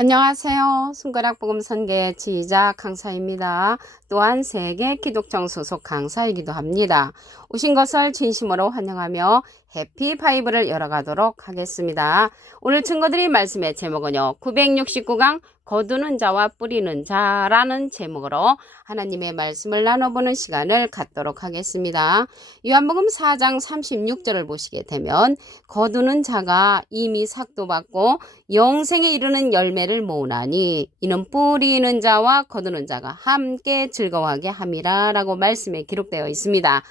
안녕하세요. 손가락 복음 선계 지휘자 강사입니다. 또한 세계 기독정 소속 강사이기도 합니다. 오신 것을 진심으로 환영하며 해피파이브를 열어가도록 하겠습니다. 오늘 증거드릴 말씀의 제목은요. 969강 거두는 자와 뿌리는 자라는 제목으로 하나님의 말씀을 나눠보는 시간을 갖도록 하겠습니다. 요한복음 4장 36절을 보시게 되면 거두는 자가 이미 삭도받고 영생에 이르는 열매를 모으나니 이는 뿌리는 자와 거두는 자가 함께 즐거워하게 함이라 라고 말씀에 기록되어 있습니다.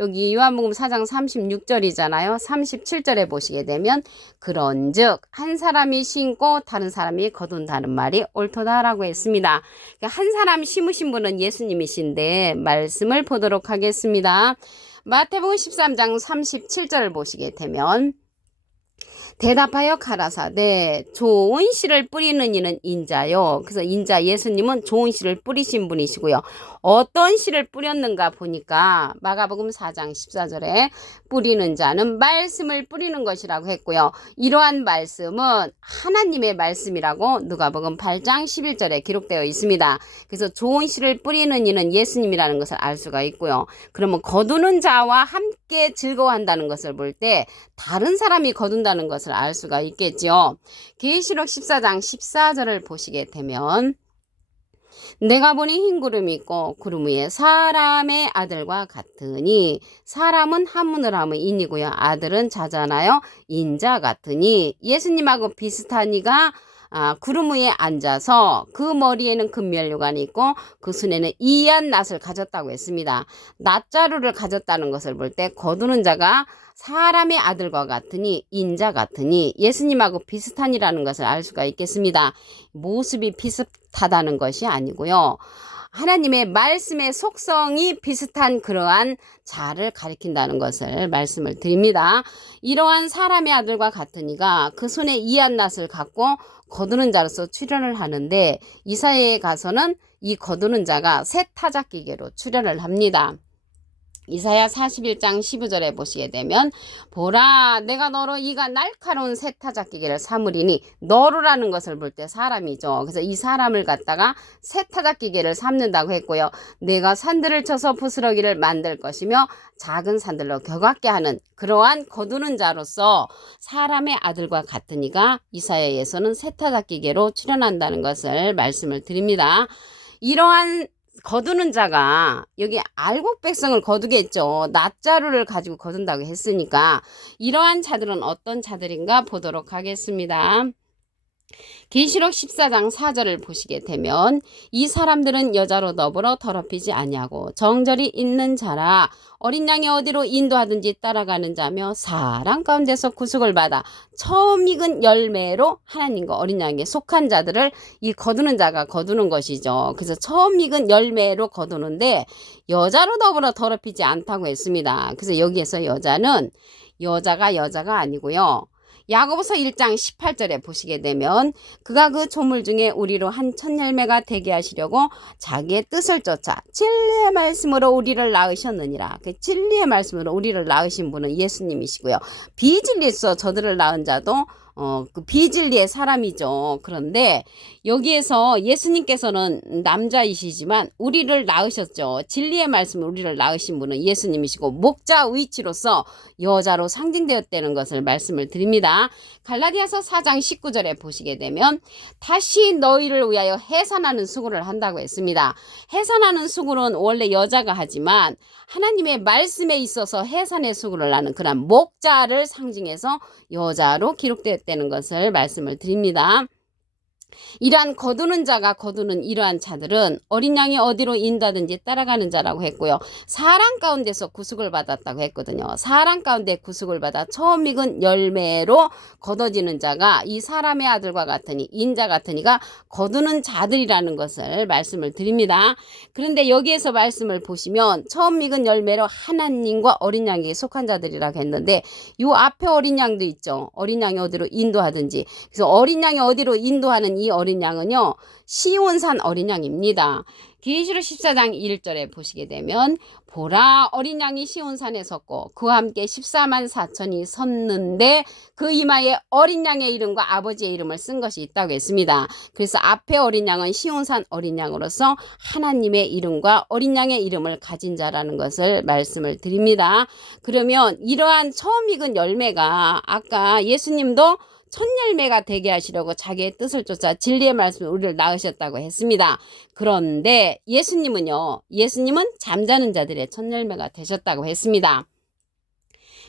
여기 요한복음 4장 36절이잖아요. 37절에 보시게 되면 그런즉 한 사람이 심고 다른 사람이 거둔다는 말이 옳도다라고 했습니다. 한 사람 심으신 분은 예수님이신데 말씀을 보도록 하겠습니다. 마태복음 13장 37절을 보시게 되면 대답하여 가라사대 좋은 씨를 뿌리는 이는 인자요. 그래서 인자 예수님은 좋은 씨를 뿌리신 분이시고요. 어떤 씨를 뿌렸는가 보니까 마가복음 4장 14절에 뿌리는 자는 말씀을 뿌리는 것이라고 했고요. 이러한 말씀은 하나님의 말씀이라고 누가복음 8장 11절에 기록되어 있습니다. 그래서 좋은 씨를 뿌리는 이는 예수님이라는 것을 알 수가 있고요. 그러면 거두는 자와 함께 즐거워한다는 것을 볼 때 다른 사람이 거둔다는 것을 알 수가 있겠죠. 계시록 14장 14절을 보시게 되면 내가 보니 흰 구름이 있고 구름 위에 사람의 아들과 같으니 사람은 한문으로 하면 인이고요. 아들은 자잖아요. 인자 같으니 예수님하고 비슷한 이가 구름 위에 앉아서 그 머리에는 금면류관이 있고 그 손에는 이한 낫을 가졌다고 했습니다. 낫자루를 가졌다는 것을 볼 때 거두는 자가 사람의 아들과 같으니 인자 같으니 예수님하고 비슷한이라는 것을 알 수가 있겠습니다. 모습이 비슷하다는 것이 아니고요. 하나님의 말씀의 속성이 비슷한 그러한 자를 가리킨다는 것을 말씀을 드립니다. 이러한 사람의 아들과 같으니가 그 손에 이한 낫을 갖고 거두는 자로서 출현을 하는데 이사야에 가서는 이 거두는 자가 새 타작기계로 출현을 합니다. 이사야 41장 15절에 보시게 되면 보라 내가 너로 이가 날카로운 새 타작기계를 삼으리니 너로라는 것을 볼 때 사람이죠. 그래서 이 사람을 갖다가 새 타작기계를 삼는다고 했고요. 내가 산들을 쳐서 부스러기를 만들 것이며 작은 산들로 격하게 하는 그러한 거두는 자로서 사람의 아들과 같으니가 이사야에서는 새 타작기계로 출현한다는 것을 말씀을 드립니다. 이러한 거두는 자가 여기 알곡 백성을 거두겠죠. 낫자루를 가지고 거둔다고 했으니까 이러한 자들은 어떤 자들인가 보도록 하겠습니다. 계시록 14장 4절을 보시게 되면 이 사람들은 여자로 더불어 더럽히지 아니하고 정절이 있는 자라 어린 양이 어디로 인도하든지 따라가는 자며 사람 가운데서 구속을 받아 처음 익은 열매로 하나님과 어린 양에 속한 자들을 이 거두는 자가 거두는 것이죠. 그래서 처음 익은 열매로 거두는데 여자로 더불어 더럽히지 않다고 했습니다. 그래서 여기에서 여자가 아니고요. 야고보서 1장 18절에 보시게 되면 그가 그 조물 중에 우리로 한 첫 열매가 되게 하시려고 자기의 뜻을 쫓아 진리의 말씀으로 우리를 낳으셨느니라. 그 진리의 말씀으로 우리를 낳으신 분은 예수님이시고요. 비진리에서 저들을 낳은 자도 그 비진리의 사람이죠. 그런데 여기에서 예수님께서는 남자이시지만 우리를 낳으셨죠. 진리의 말씀으로 우리를 낳으신 분은 예수님이시고 목자 위치로서 여자로 상징되었다는 것을 말씀을 드립니다. 갈라디아서 4장 19절에 보시게 되면 다시 너희를 위하여 해산하는 수고를 한다고 했습니다. 해산하는 수고는 원래 여자가 하지만 하나님의 말씀에 있어서 해산의 수고를 하는 그런 목자를 상징해서 여자로 기록되었다는 것을 말씀을 드립니다. 이러한 거두는 자가 거두는 이러한 자들은 어린 양이 어디로 인도하든지 따라가는 자라고 했고요. 사람 가운데서 구속을 받았다고 했거든요. 사람 가운데 구속을 받아 처음 익은 열매로 거둬지는 자가 이 사람의 아들과 같으니 인자 같으니가 거두는 자들이라는 것을 말씀을 드립니다. 그런데 여기에서 말씀을 보시면 처음 익은 열매로 하나님과 어린 양에게 속한 자들이라고 했는데 이 앞에 어린 양도 있죠. 어린 양이 어디로 인도하든지. 그래서 어린 양이 어디로 인도하는 나온 이 어린 양은요, 시온산 어린 양입니다. 계시록 14장 1절에 보시게 되면 보라 어린 양이 시온산에 섰고 그와 함께 14만 4천이 섰는데 그 이마에 어린 양의 이름과 아버지의 이름을 쓴 것이 있다고 했습니다. 그래서 앞에 어린 양은 시온산 어린 양으로서 하나님의 이름과 어린 양의 이름을 가진 자라는 것을 말씀을 드립니다. 그러면 이러한 처음 익은 열매가 아까 예수님도 첫 열매가 되게 하시려고 자기의 뜻을 쫓아 진리의 말씀을 우리를 낳으셨다고 했습니다. 그런데 예수님은 잠자는 자들의 첫 열매가 되셨다고 했습니다.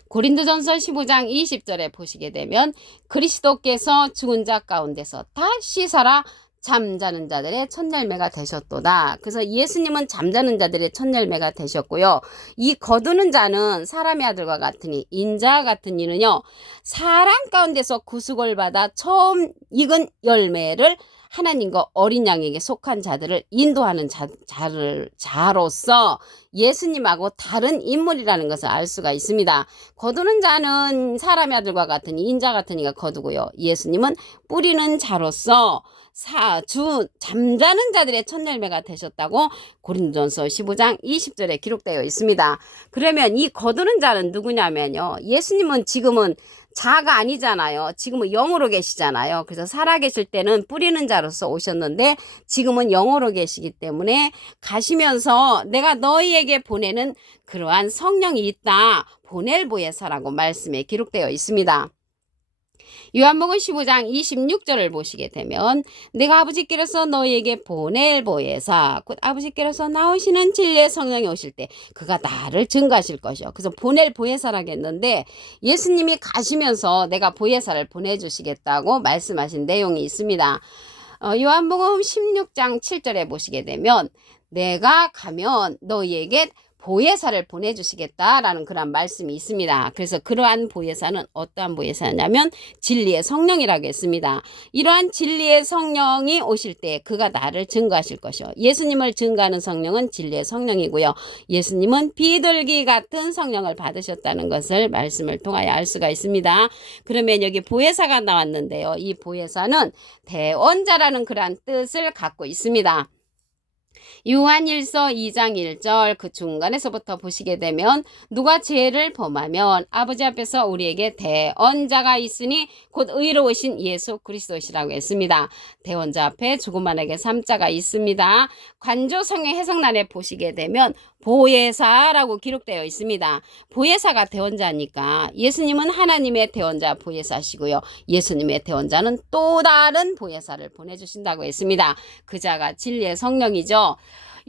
고린도전서 15장 20절에 보시게 되면 그리스도께서 죽은 자 가운데서 다시 살아 잠자는 자들의 첫 열매가 되셨도다. 그래서 예수님은 잠자는 자들의 첫 열매가 되셨고요. 이 거두는 자는 사람의 아들과 같으니 인자 같은 이는요, 사람 가운데서 구속을 받아 처음 익은 열매를 하나님과 어린 양에게 속한 자들을 인도하는 자로서 예수님하고 다른 인물이라는 것을 알 수가 있습니다. 거두는 자는 사람의 아들과 같으니 인자 같으니가 거두고요. 예수님은 뿌리는 자로서 잠자는 자들의 첫 열매가 되셨다고 고린도전서 15장 20절에 기록되어 있습니다. 그러면 이 거두는 자는 누구냐면요, 예수님은 지금은 자가 아니잖아요. 지금은 영으로 계시잖아요. 그래서 살아계실 때는 뿌리는 자로서 오셨는데 지금은 영으로 계시기 때문에 가시면서 내가 너희에게 보내는 그러한 성령이 있다, 보낼 보혜사라고 말씀에 기록되어 있습니다. 요한복음 15장 26절을 보시게 되면 내가 아버지께로서 너희에게 보낼 보혜사 곧 아버지께로서 나오시는 진리의 성령이 오실 때 그가 나를 증거하실 것이요. 그래서 보낼 보혜사라고 했는데 예수님이 가시면서 내가 보혜사를 보내주시겠다고 말씀하신 내용이 있습니다. 요한복음 16장 7절에 보시게 되면 내가 가면 너희에게 보혜사를 보내주시겠다라는 그런 말씀이 있습니다. 그래서 그러한 보혜사는 어떠한 보혜사냐면 진리의 성령이라고 했습니다. 이러한 진리의 성령이 오실 때 그가 나를 증거하실 것이요. 예수님을 증거하는 성령은 진리의 성령이고요. 예수님은 비둘기 같은 성령을 받으셨다는 것을 말씀을 통하여 알 수가 있습니다. 그러면 여기 보혜사가 나왔는데요. 이 보혜사는 대언자라는 그러한 뜻을 갖고 있습니다. 요한일서 2장 1절 그 중간에서부터 보시게 되면 누가 죄를 범하면 아버지 앞에서 우리에게 대언자가 있으니 곧 의로우신 예수 그리스도시라고 했습니다. 대언자 앞에 조그만하게 3자가 있습니다. 관조성의 해석란에 보시게 되면 보혜사라고 기록되어 있습니다. 보혜사가 대언자니까 예수님은 하나님의 대언자 보혜사시고요. 예수님의 대언자는 또 다른 보혜사를 보내주신다고 했습니다. 그 자가 진리의 성령이죠.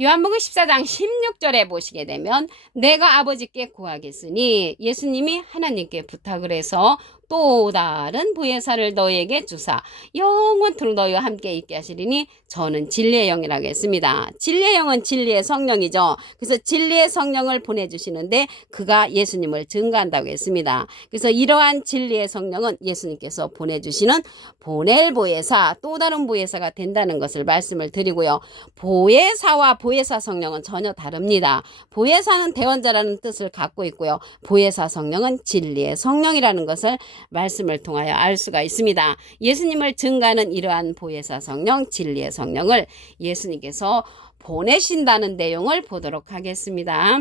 요한복음 14장 16절에 보시게 되면 내가 아버지께 구하겠으니 예수님이 하나님께 부탁을 해서 또 다른 보혜사를 너희에게 주사 영원토록 너희와 함께 있게 하시리니 저는 진리의 영이라고 했습니다. 진리의 영은 진리의 성령이죠. 그래서 진리의 성령을 보내주시는데 그가 예수님을 증거한다고 했습니다. 그래서 이러한 진리의 성령은 예수님께서 보내주시는 보낼 보혜사, 또 다른 보혜사가 된다는 것을 말씀을 드리고요. 보혜사와 보혜사 성령은 전혀 다릅니다. 보혜사는 대언자라는 뜻을 갖고 있고요. 보혜사 성령은 진리의 성령이라는 것을 말씀을 통하여 알 수가 있습니다. 예수님을 증거하는 이러한 보혜사 성령, 진리의 성령을 예수님께서 보내신다는 내용을 보도록 하겠습니다.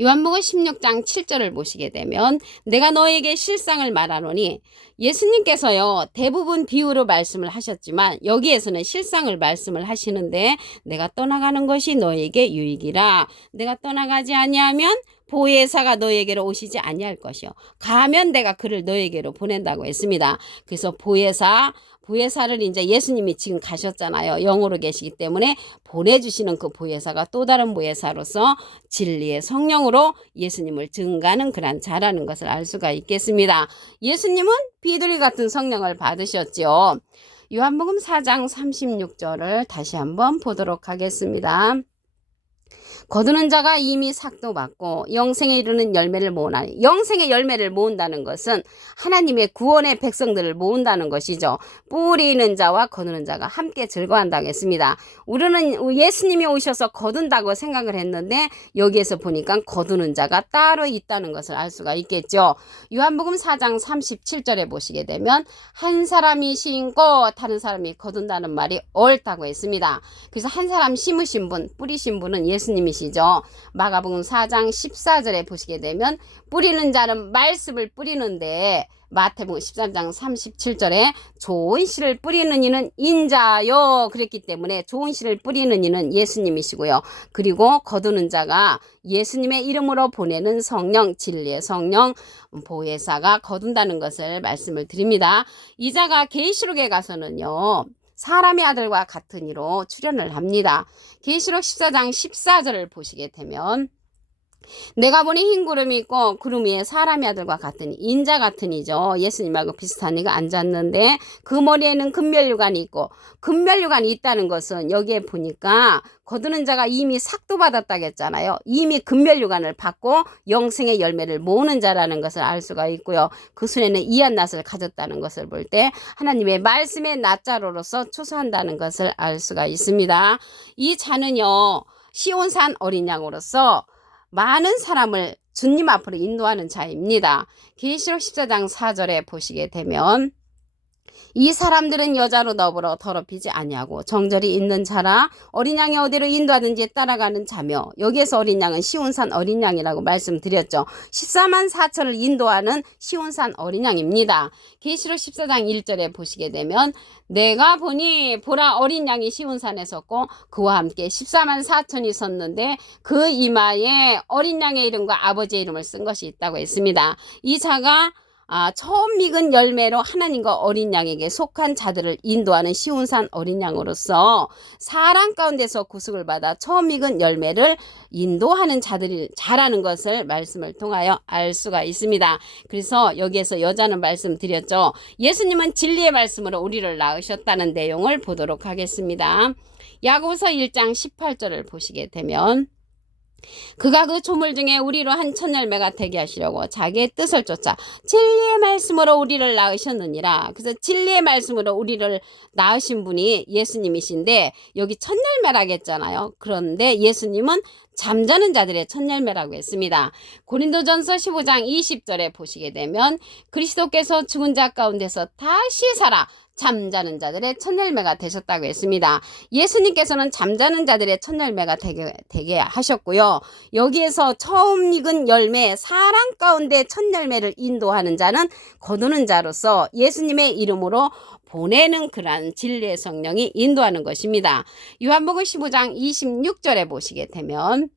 요한복음 16장 7절을 보시게 되면 내가 너에게 실상을 말하노니 예수님께서요 대부분 비유로 말씀을 하셨지만 여기에서는 실상을 말씀을 하시는데 내가 떠나가는 것이 너에게 유익이라 내가 떠나가지 아니하면 보혜사가 너에게로 오시지 아니할 것이요 가면 내가 그를 너에게로 보낸다고 했습니다. 그래서 보혜사를 이제 예수님이 지금 가셨잖아요. 영으로 계시기 때문에 보내주시는 그 보혜사가 또 다른 보혜사로서 진리의 성령으로 예수님을 증거하는 그런 자라는 것을 알 수가 있겠습니다. 예수님은 비둘기 같은 성령을 받으셨죠. 요한복음 4장 36절을 다시 한번 보도록 하겠습니다. 거두는 자가 이미 삭도 받고 영생에 이르는 열매를 모으나니, 영생의 열매를 모은다는 것은 하나님의 구원의 백성들을 모은다는 것이죠. 뿌리는 자와 거두는 자가 함께 즐거워한다고 했습니다. 우리는 예수님이 오셔서 거둔다고 생각을 했는데 여기에서 보니까 거두는 자가 따로 있다는 것을 알 수가 있겠죠. 요한복음 4장 37절에 보시게 되면 한 사람이 심고 다른 사람이 거둔다는 말이 옳다고 했습니다. 그래서 한 사람 심으신 분, 뿌리신 분은 예수님이시죠. 마가복음 4장 14절에 보시게 되면 뿌리는 자는 말씀을 뿌리는데, 마태복음 13장 37절에 좋은 씨를 뿌리는 이는 인자요. 그랬기 때문에 좋은 씨를 뿌리는 이는 예수님이시고요. 그리고 거두는 자가 예수님의 이름으로 보내는 성령, 진리의 성령, 보혜사가 거둔다는 것을 말씀을 드립니다. 이 자가 계시록에 가서는요, 사람의 아들과 같은 이로 출현을 합니다. 계시록 14장 14절을 보시게 되면 내가 보니 흰 구름이 있고 구름 위에 사람의 아들과 같은 인자 같은 이죠. 예수님하고 비슷한 이가 앉았는데 그 머리에는 금면류관이 있고, 금면류관이 있다는 것은 여기에 보니까 거두는 자가 이미 삭도 받았다고 했잖아요. 이미 금면류관을 받고 영생의 열매를 모으는 자라는 것을 알 수가 있고요. 그 손에는 이한 낫을 가졌다는 것을 볼 때 하나님의 말씀의 낫자로로서 추수한다는 것을 알 수가 있습니다. 이 자는요, 시온산 어린 양으로서 많은 사람을 주님 앞으로 인도하는 자입니다. 계시록 14장 4절에 보시게 되면 이 사람들은 여자로 더불어 더럽히지 아니하고 정절이 있는 자라 어린 양이 어디로 인도하든지 따라가는 자며, 여기에서 어린 양은 시온산 어린 양이라고 말씀드렸죠. 14만 4천을 인도하는 시온산 어린 양입니다. 계시록 14장 1절에 보시게 되면 내가 보니 보라 어린 양이 시온산에 섰고 그와 함께 14만 4천이 섰는데 그 이마에 어린 양의 이름과 아버지의 이름을 쓴 것이 있다고 했습니다. 이 자가 처음 익은 열매로 하나님과 어린 양에게 속한 자들을 인도하는 시온산 어린 양으로서 사람 가운데서 구속을 받아 처음 익은 열매를 인도하는 자라는 것을 말씀을 통하여 알 수가 있습니다. 그래서 여기에서 여자는 말씀드렸죠. 예수님은 진리의 말씀으로 우리를 낳으셨다는 내용을 보도록 하겠습니다. 야고보서 1장 18절을 보시게 되면 그가 그 조물 중에 우리로 한 첫 열매가 되게 하시려고 자기의 뜻을 쫓아 진리의 말씀으로 우리를 낳으셨느니라. 그래서 진리의 말씀으로 우리를 낳으신 분이 예수님이신데 여기 첫 열매라고 했잖아요. 그런데 예수님은 잠자는 자들의 첫 열매라고 했습니다. 고린도전서 15장 20절에 보시게 되면 그리스도께서 죽은 자 가운데서 다시 살아 잠자는 자들의 첫 열매가 되셨다고 했습니다. 예수님께서는 잠자는 자들의 첫 열매가 되게 하셨고요. 여기에서 처음 익은 열매, 사랑 가운데 첫 열매를 인도하는 자는 거두는 자로서 예수님의 이름으로 보내는 그러한 진리의 성령이 인도하는 것입니다. 요한복음 15장 26절에 보시게 되면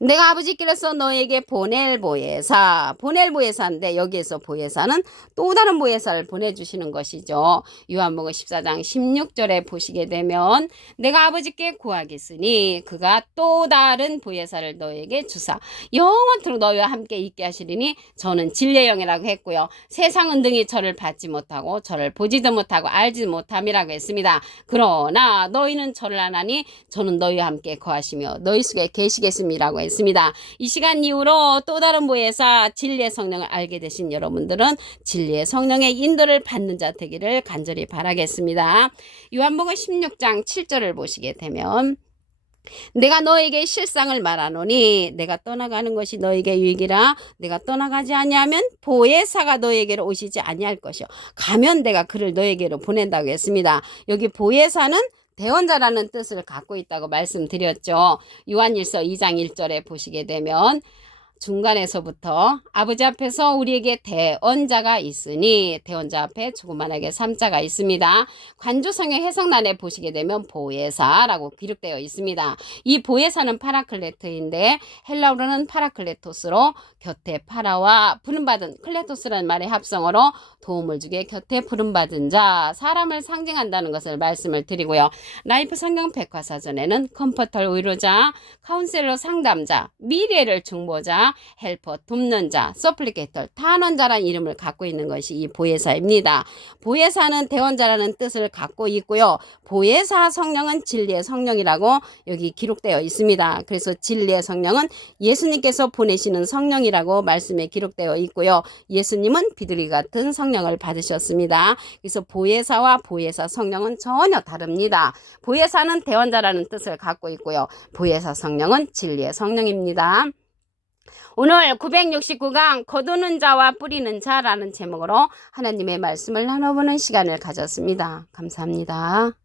내가 아버지께서 너에게 보낼 보혜사인데 여기에서 보혜사는 또 다른 보혜사를 보내주시는 것이죠. 요한복음 14장 16절에 보시게 되면 내가 아버지께 구하겠으니 그가 또 다른 보혜사를 너에게 주사 영원토록 너희와 함께 있게 하시리니 저는 진리의 영이라고 했고요. 세상은 등이 저를 받지 못하고 저를 보지도 못하고 알지도 못함이라고 했습니다. 그러나 너희는 저를 아나니 저는 너희와 함께 거하시며 너희 속에 계시겠습니다 라고 했습니다. 이 시간 이후로 또 다른 보혜사 진리의 성령을 알게 되신 여러분들은 진리의 성령의 인도를 받는 자 되기를 간절히 바라겠습니다. 요한복음 16장 7절을 보시게 되면 내가 너에게 실상을 말하노니 내가 떠나가는 것이 너에게 유익이라. 내가 떠나가지 아니하면 보혜사가 너에게로 오시지 아니할 것이요 가면 내가 그를 너에게로 보낸다고 했습니다. 여기 보혜사는 대언자라는 뜻을 갖고 있다고 말씀드렸죠. 요한일서 2장 1절에 보시게 되면 중간에서부터 아버지 앞에서 우리에게 대언자가 있으니 대언자 앞에 조그만하게 3자가 있습니다. 관조성의 해석란에 보시게 되면 보혜사라고 기록되어 있습니다. 이 보혜사는 파라클레토인데 헬라어로는 파라클레토스로 곁에 파라와 부름받은 클레토스라는 말의 합성어로 도움을 주게 곁에 부름받은 자, 사람을 상징한다는 것을 말씀을 드리고요. 라이프 성경 백과사전에는 컴포터 위로자, 카운셀러 상담자, 미래를 중보자, 자, 헬퍼, 돕는 자, 서플리케이터, 탄원자라는 이름을 갖고 있는 것이 이 보혜사입니다. 보혜사는 대원자라는 뜻을 갖고 있고요. 보혜사 성령은 진리의 성령이라고 여기 기록되어 있습니다. 그래서 진리의 성령은 예수님께서 보내시는 성령이라고 말씀에 기록되어 있고요. 예수님은 비둘기 같은 성령을 받으셨습니다. 그래서 보혜사와 보혜사 성령은 전혀 다릅니다. 보혜사는 대원자라는 뜻을 갖고 있고요. 보혜사 성령은 진리의 성령입니다. 오늘 969강 거두는 자와 뿌리는 자라는 제목으로 하나님의 말씀을 나눠보는 시간을 가졌습니다. 감사합니다.